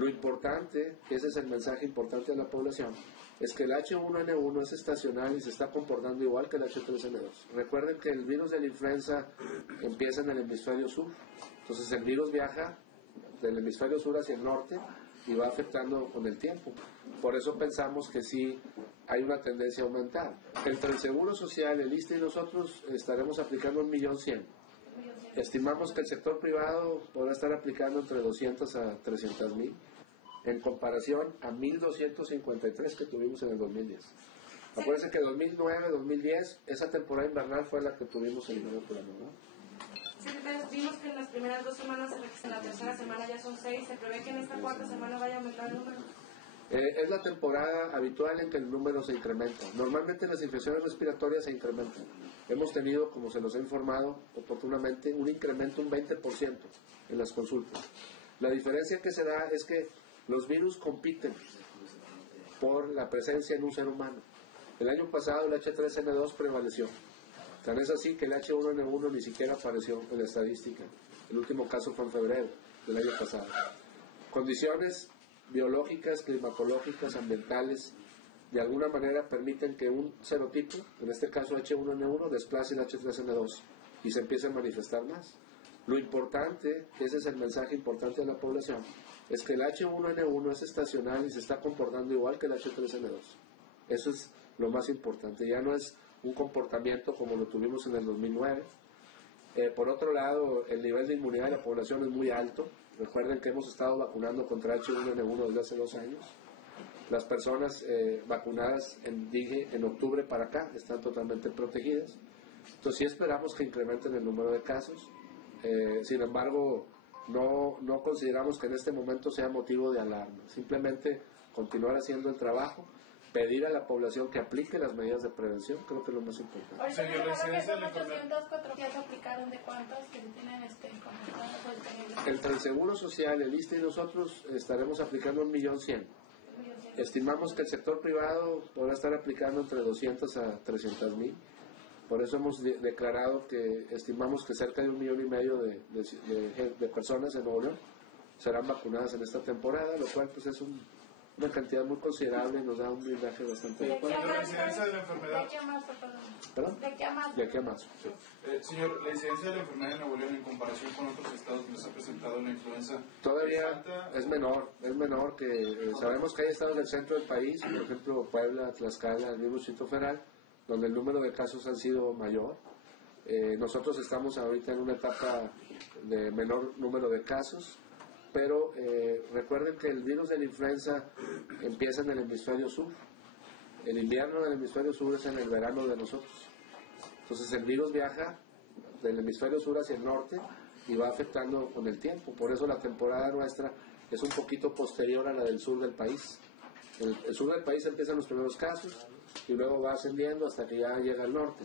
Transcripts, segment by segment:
Lo importante, que ese es el mensaje importante de la población, es que el H1N1 es estacional y se está comportando igual que el H3N2. Recuerden que el virus de la influenza empieza en el hemisferio sur, entonces el virus viaja del hemisferio sur hacia el norte y va afectando con el tiempo. Por eso pensamos que sí hay una tendencia a aumentar. Entre el Seguro Social, el ISSSTE y nosotros estaremos aplicando 1.100.000. Estimamos que el sector privado podrá estar aplicando entre 200 a 300.000 en comparación a 1.253 que tuvimos en el 2010. Acuérdense que 2009, 2010, esa temporada invernal fue la que tuvimos el nivel por año, ¿no? Secretario, vimos que en las primeras 2 semanas, en la tercera semana ya son 6, ¿se prevé que en esta cuarta semana vaya a aumentar el número? Es la temporada habitual en que el número se incrementa. Normalmente las infecciones respiratorias se incrementan. Hemos tenido, como se nos ha informado oportunamente, un incremento un 20% en las consultas. La diferencia que se da es que los virus compiten por la presencia en un ser humano. El año pasado el H3N2 prevaleció. Tan es así que el H1N1 ni siquiera apareció en la estadística. El último caso fue en febrero del año pasado. Condiciones biológicas, climatológicas, ambientales, de alguna manera permiten que un serotipo, en este caso H1N1, desplace el H3N2 y se empiece a manifestar más. Lo importante, ese es el mensaje importante de la población, es que el H1N1 es estacional y se está comportando igual que el H3N2. Eso es lo más importante, ya no es un comportamiento como lo tuvimos en el 2009. Por otro lado, el nivel de inmunidad de la población es muy alto. Recuerden que hemos estado vacunando contra H1N1 desde hace 2 años. Las personas vacunadas en octubre para acá están totalmente protegidas. Entonces sí esperamos que incrementen el número de casos. Sin embargo, no consideramos que en este momento sea motivo de alarma. Simplemente continuar haciendo el trabajo, pedir a la población que aplique las medidas de prevención, creo que es lo más importante. Ahorita me acuerdo que son 800, 400 aplicaron, ¿de cuántos que tienen conectados? Entre el Seguro Social, el ISSSTE y nosotros estaremos aplicando 1.100.000. Estimamos que el sector privado podrá estar aplicando entre 200 a 300.000. Por eso hemos declarado que estimamos que cerca de 1,5 millones de personas en Nuevo León serán vacunadas en esta temporada, lo cual pues es una cantidad muy considerable y nos da un blindaje bastante. ¿De qué a marzo? ¿De qué a marzo, perdón? ¿De qué a marzo? De aquí a marzo. Sí. Señor, la incidencia de la enfermedad en Nuevo León en comparación con otros estados donde se ha presentado la influenza todavía es menor que sabemos que hay estados del centro del país, por ejemplo Puebla, Tlaxcala, el mismo Distrito Federal, donde el número de casos han sido mayor. Nosotros estamos ahorita en una etapa de menor número de casos, pero recuerden que el virus de la influenza empieza en el hemisferio sur. El invierno del hemisferio sur es en el verano de nosotros. Entonces el virus viaja del hemisferio sur hacia el norte y va afectando con el tiempo. Por eso la temporada nuestra es un poquito posterior a la del sur del país. El sur del país empiezan los primeros casos y luego va ascendiendo hasta que ya llega al norte.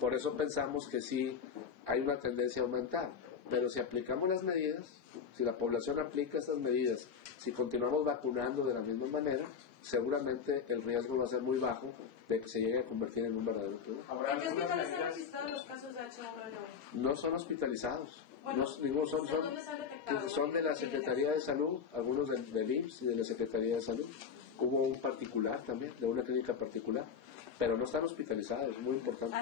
Por eso pensamos que sí hay una tendencia a aumentar. Pero si aplicamos las medidas, si la población aplica estas medidas, si continuamos vacunando de la misma manera, seguramente el riesgo va a ser muy bajo de que se llegue a convertir en un verdadero problema. ¿En qué hospitales están registrados los casos de H1N1? No son hospitalizados. Bueno, ¿dónde se han detectado? Son de la Secretaría de Salud, algunos del IMSS y de la Secretaría de Salud. Hubo un particular también, de una clínica particular, pero no están hospitalizados, es muy importante.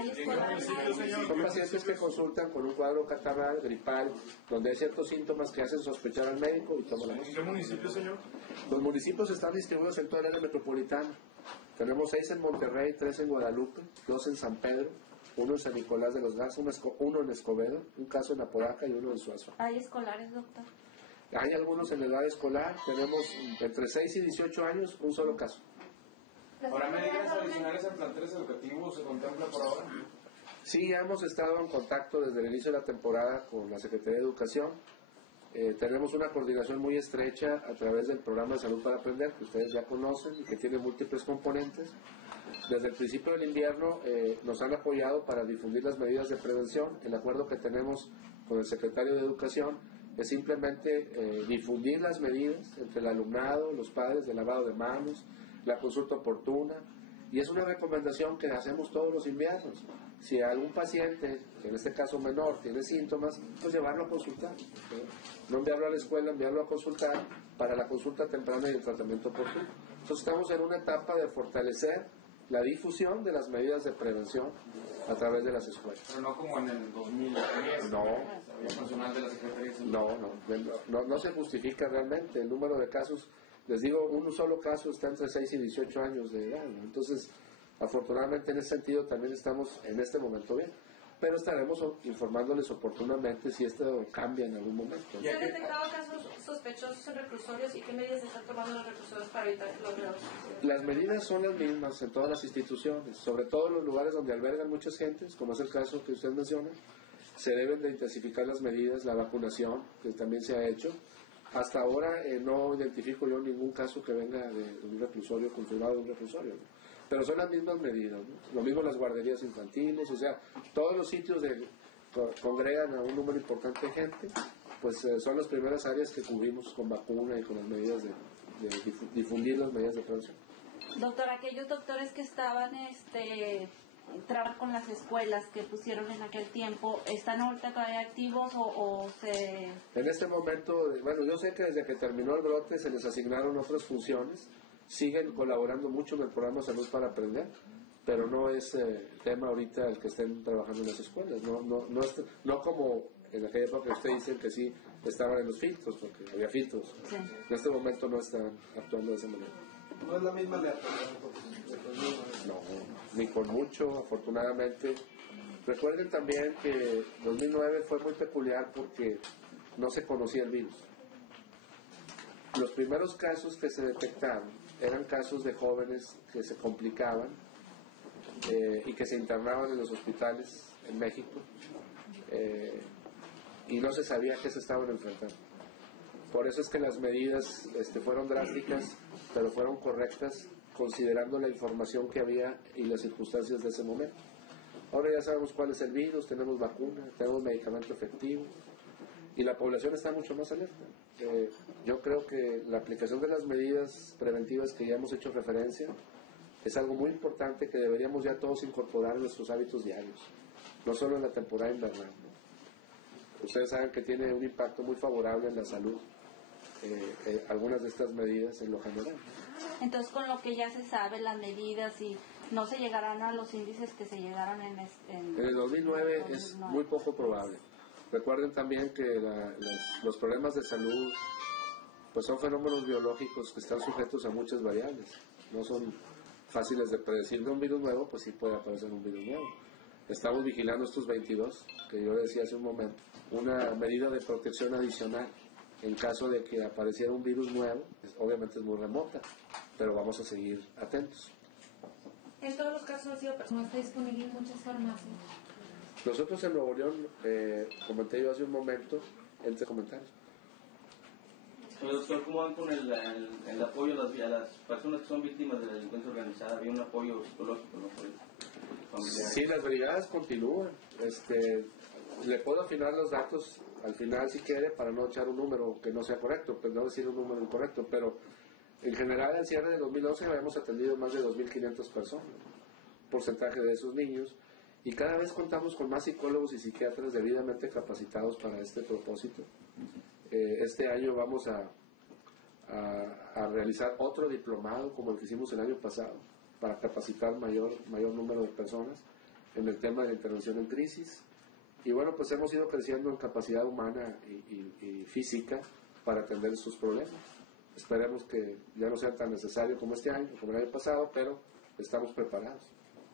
Son pacientes que consultan con un cuadro catarral, gripal, donde hay ciertos síntomas que hacen sospechar al médico y toman la muestra. ¿En qué municipio, señor? Los municipios están distribuidos en toda el área metropolitana. Tenemos 6 en Monterrey, 3 en Guadalupe, 2 en San Pedro, 1 en San Nicolás de los Garza, 1 en Escobedo, un caso en Apodaca y 1 en Suazo. ¿Hay escolares, doctor? Hay algunos en edad escolar, tenemos entre 6 y 18 años, un solo caso. ¿Habrá medidas adicionales en planteles educativos se contempla por ahora? Sí, ya hemos estado en contacto desde el inicio de la temporada con la Secretaría de Educación. Tenemos una coordinación muy estrecha a través del programa de Salud para Aprender, que ustedes ya conocen y que tiene múltiples componentes. Desde el principio del invierno nos han apoyado para difundir las medidas de prevención. El acuerdo que tenemos con el secretario de Educación es simplemente difundir las medidas entre el alumnado, los padres, de lavado de manos, la consulta oportuna, y es una recomendación que hacemos todos los inviernos. Si algún paciente, en este caso menor, tiene síntomas, pues llevarlo a consultar. No enviarlo a la escuela, enviarlo a consultar para la consulta temprana y el tratamiento oportuno. Entonces estamos en una etapa de fortalecer la difusión de las medidas de prevención a través de las escuelas. Pero no como en el 2010. No. Había personal de la Secretaría de Salud. No se justifica realmente el número de casos. Les digo, un solo caso está entre 6 y 18 años de edad, ¿no? Entonces, afortunadamente en ese sentido también estamos en este momento bien, pero estaremos informándoles oportunamente si esto cambia en algún momento. ¿Se han detectado casos sospechosos en reclusorios y qué medidas están tomando los reclusorios para evitar que los reos? Las medidas son las mismas en todas las instituciones, sobre todo en los lugares donde albergan muchas gentes, como es el caso que usted menciona. Se deben de intensificar las medidas, la vacunación, que también se ha hecho. Hasta ahora no identifico yo ningún caso que venga de un reclusorio, confirmado de un reclusorio, ¿no? Pero son las mismas medidas, ¿no? Lo mismo las guarderías infantiles, o sea, todos los sitios congregan a un número importante de gente, pues son las primeras áreas que cubrimos con vacuna y con las medidas de difundir las medidas de prevención. Doctor, aquellos doctores que estaban trabajar con las escuelas que pusieron en aquel tiempo, ¿están ahorita todavía activos o se...? En este momento, bueno, yo sé que desde que terminó el brote se les asignaron otras funciones, siguen colaborando mucho en el programa Salud para Aprender, pero no es tema ahorita el que estén trabajando en las escuelas, no como en aquella época que usted dice que sí estaban en los filtros, porque había filtros. Sí. En este momento no están actuando de esa manera. No es la misma lealtad. No, ni con mucho, afortunadamente. Recuerden también que 2009 fue muy peculiar porque no se conocía el virus. Los primeros casos que se detectaron eran casos de jóvenes que se complicaban y que se internaban en los hospitales en México y no se sabía a qué se estaban enfrentando. Por eso es que las medidas fueron drásticas, pero fueron correctas considerando la información que había y las circunstancias de ese momento. Ahora ya sabemos cuál es el virus, tenemos vacuna, tenemos medicamento efectivo y la población está mucho más alerta. Yo creo que la aplicación de las medidas preventivas que ya hemos hecho referencia es algo muy importante que deberíamos ya todos incorporar en nuestros hábitos diarios, no solo en la temporada invernal, ¿no? Ustedes saben que tiene un impacto muy favorable en la salud, algunas de estas medidas en lo general. Entonces, con lo que ya se sabe, las medidas, y no se llegarán a los índices que se llegaron en el 2009 es muy poco probable. Recuerden también que los problemas de salud pues son fenómenos biológicos que están sujetos a muchas variables. No son fáciles de predecir. De un virus nuevo, pues sí puede aparecer un virus nuevo. Estamos vigilando estos 22, que yo le decía hace un momento. Una medida de protección adicional en caso de que apareciera un virus nuevo, obviamente es muy remota, pero vamos a seguir atentos. En todos los casos han sido personas. No está disponible en muchas farmacias. Nosotros en Nuevo León, comenté yo hace un momento, entre comentarios. Doctor, ¿cómo van con el apoyo a las personas que son víctimas de la delincuencia organizada? ¿Había un apoyo psicológico, no, por el familiar? Sí, las brigadas continúan. Le puedo afinar los datos al final si quiere para no echar un número que no sea correcto, pues no decir un número incorrecto, pero en general al cierre de 2012 habíamos atendido más de 2.500 personas, porcentaje de esos niños, y cada vez contamos con más psicólogos y psiquiatras debidamente capacitados para este propósito. Este año vamos a realizar otro diplomado como el que hicimos el año pasado para capacitar mayor número de personas en el tema de la intervención en crisis. Y bueno, pues hemos ido creciendo en capacidad humana y física para atender estos problemas. Esperemos que ya no sea tan necesario como este año, como el año pasado, pero estamos preparados.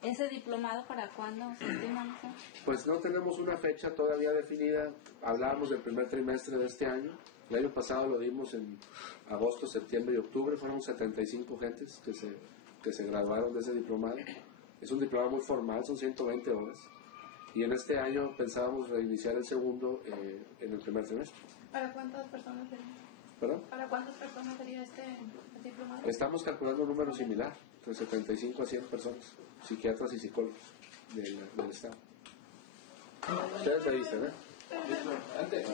¿Ese diplomado para cuándo se estima? Pues no tenemos una fecha todavía definida. Hablábamos del primer trimestre de este año. El año pasado lo dimos en agosto, septiembre y octubre. Fueron 75 gentes que se graduaron de ese diplomado. Es un diplomado muy formal, son 120 horas. Y en este año pensábamos reiniciar el segundo en el primer trimestre. ¿Para cuántas personas sería? ¿Perdón? ¿Para cuántas personas sería este diplomado? Estamos calculando un número similar, entre 75 a 100 personas, psiquiatras y psicólogos del Estado. Ustedes me dicen, ¿eh? Antes,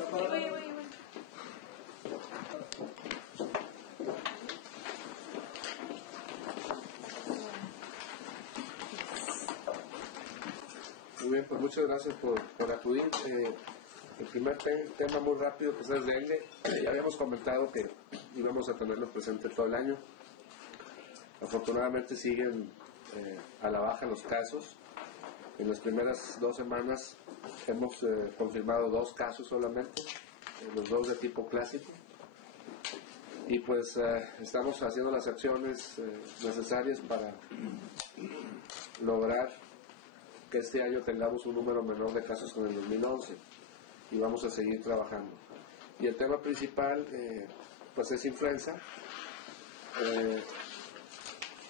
bien, pues muchas gracias por acudir. El primer tema muy rápido pues es dengue. Ya habíamos comentado que íbamos a tenerlo presente todo el año. Afortunadamente siguen a la baja los casos. En las primeras 2 semanas hemos confirmado 2 casos solamente, los 2 de tipo clásico. Y pues estamos haciendo las acciones necesarias para lograr que este año tengamos un número menor de casos que en el 2011 y vamos a seguir trabajando. Y el tema principal pues es influenza.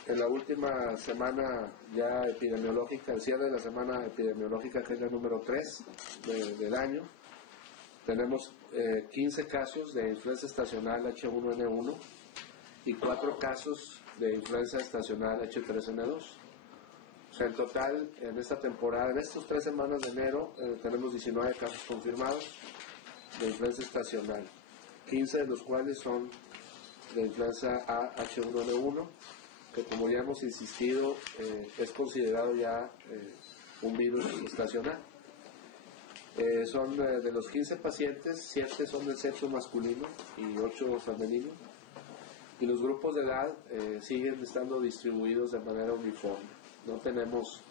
En la última semana ya epidemiológica, el cierre de la semana epidemiológica, que es la número 3 del año, tenemos 15 casos de influenza estacional H1N1 y 4 casos de influenza estacional H3N2. O sea, en total, en esta temporada, en estas 3 semanas de enero, tenemos 19 casos confirmados de influenza estacional, 15 de los cuales son de influenza A H1N1, que como ya hemos insistido, es considerado ya un virus estacional. Son de los 15 pacientes, 7 son del sexo masculino y 8 femenino. Y los grupos de edad siguen estando distribuidos de manera uniforme. No tenemos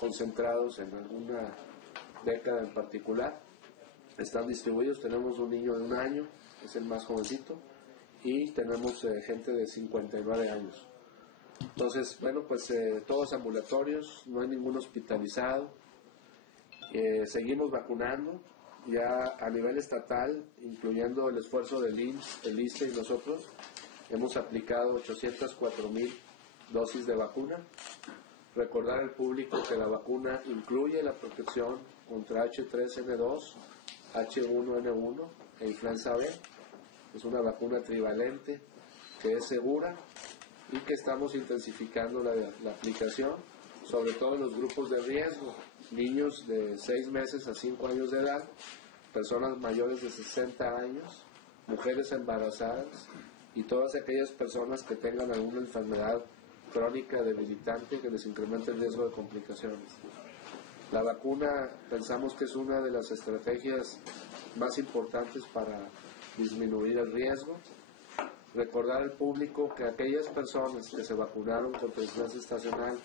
concentrados en alguna década en particular. Están distribuidos. Tenemos un niño de 1 año, es el más jovencito, y tenemos gente de 59 años. Entonces, bueno, pues todos ambulatorios, no hay ningún hospitalizado. Seguimos vacunando ya a nivel estatal, incluyendo el esfuerzo del IMSS, el ISSSTE y nosotros. Hemos aplicado 804,000 dosis de vacuna. Recordar al público que la vacuna incluye la protección contra H3N2, H1N1 e influenza B. Es una vacuna trivalente que es segura y que estamos intensificando la aplicación, sobre todo en los grupos de riesgo, niños de 6 meses a 5 años de edad, personas mayores de 60 años, mujeres embarazadas y todas aquellas personas que tengan alguna enfermedad crónica debilitante que les incremente el riesgo de complicaciones. La vacuna pensamos que es una de las estrategias más importantes para disminuir el riesgo. Recordar al público que aquellas personas que se vacunaron contra influenza estacional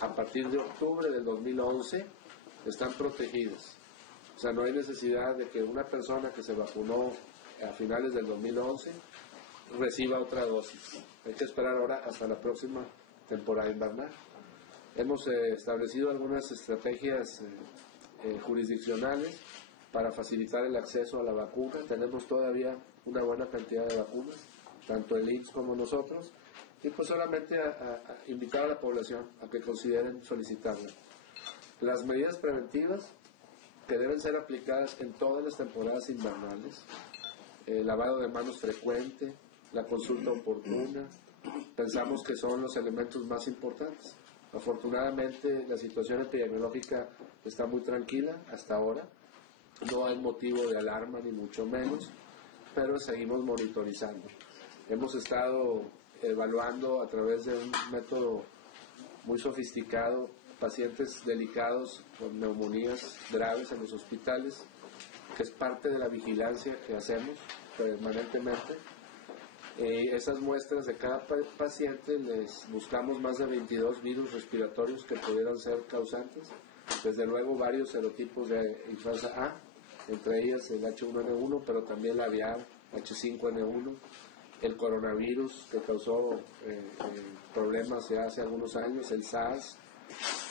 a partir de octubre del 2011 están protegidas. O sea, no hay necesidad de que una persona que se vacunó a finales del 2011 reciba otra dosis. Hay que esperar ahora hasta la próxima temporada invernal. Hemos establecido algunas estrategias jurisdiccionales para facilitar el acceso a la vacuna. Tenemos todavía una buena cantidad de vacunas, tanto el IMSS como nosotros, y pues solamente a invitar a la población a que consideren solicitarla. Las medidas preventivas que deben ser aplicadas en todas las temporadas invernales, el lavado de manos frecuente, la consulta oportuna, pensamos que son los elementos más importantes. Afortunadamente la situación epidemiológica está muy tranquila hasta ahora, no hay motivo de alarma ni mucho menos, pero seguimos monitorizando. Hemos estado evaluando a través de un método muy sofisticado pacientes delicados con neumonías graves en los hospitales, que es parte de la vigilancia que hacemos permanentemente. Esas muestras de cada paciente les buscamos más de 22 virus respiratorios que pudieran ser causantes, desde luego varios serotipos de influenza A, entre ellas el H1N1, pero también la aviar H5N1, el coronavirus que causó problemas ya hace algunos años, el SARS,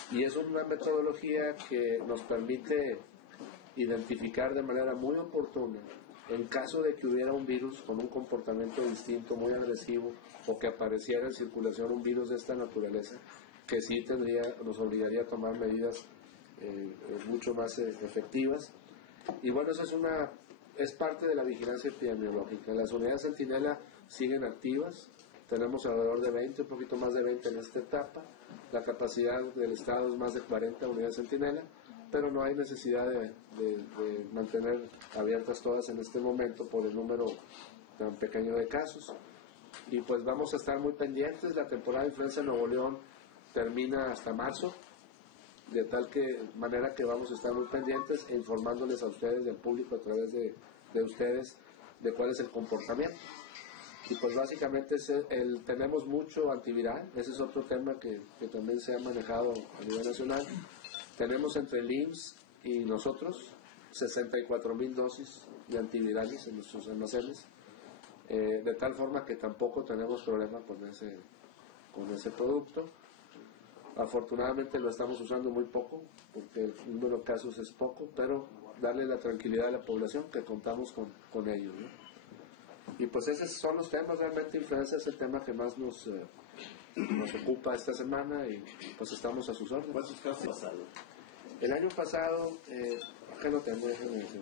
y es una metodología que nos permite identificar de manera muy oportuna en caso de que hubiera un virus con un comportamiento distinto, muy agresivo, o que apareciera en circulación un virus de esta naturaleza, que sí nos obligaría a tomar medidas mucho más efectivas. Y bueno, eso es parte de la vigilancia epidemiológica. Las unidades Centinela siguen activas, tenemos alrededor de 20, un poquito más de 20 en esta etapa. La capacidad del Estado es más de 40 unidades Centinela, pero no hay necesidad de mantener abiertas todas en este momento por el número tan pequeño de casos. Y pues vamos a estar muy pendientes. La temporada de influenza en Nuevo León termina hasta marzo. de tal manera que vamos a estar muy pendientes e informándoles a ustedes y al público a través de ustedes de cuál es el comportamiento. Y pues básicamente tenemos mucho antiviral, ese es otro tema que también se ha manejado a nivel nacional. Tenemos entre el IMSS y nosotros 64,000 dosis de antivirales en nuestros almacenes, de tal forma que tampoco tenemos problema con ese producto. Afortunadamente lo estamos usando muy poco, porque el número de casos es poco, pero darle la tranquilidad a la población que contamos con ellos, ¿no? Y pues esos son los temas, realmente influenza es el tema que más nos ocupa esta semana y pues estamos a sus órdenes. ¿Cuántos casos pasaron? El año pasado, déjenme decir.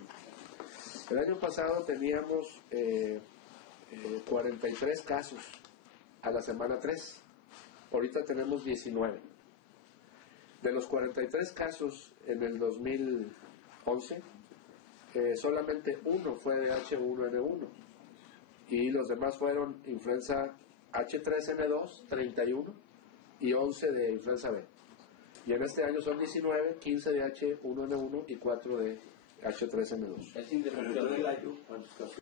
El año pasado teníamos 43 casos a la semana 3, ahorita tenemos 19. De los 43 casos en el 2011, solamente uno fue de H1N1 y los demás fueron influenza H3N2, 31 y 11 de influenza B. Y en este año son 19, 15 de H1N1 y 4 de H3N2. Es indefinido. El año, ¿cuántos casos?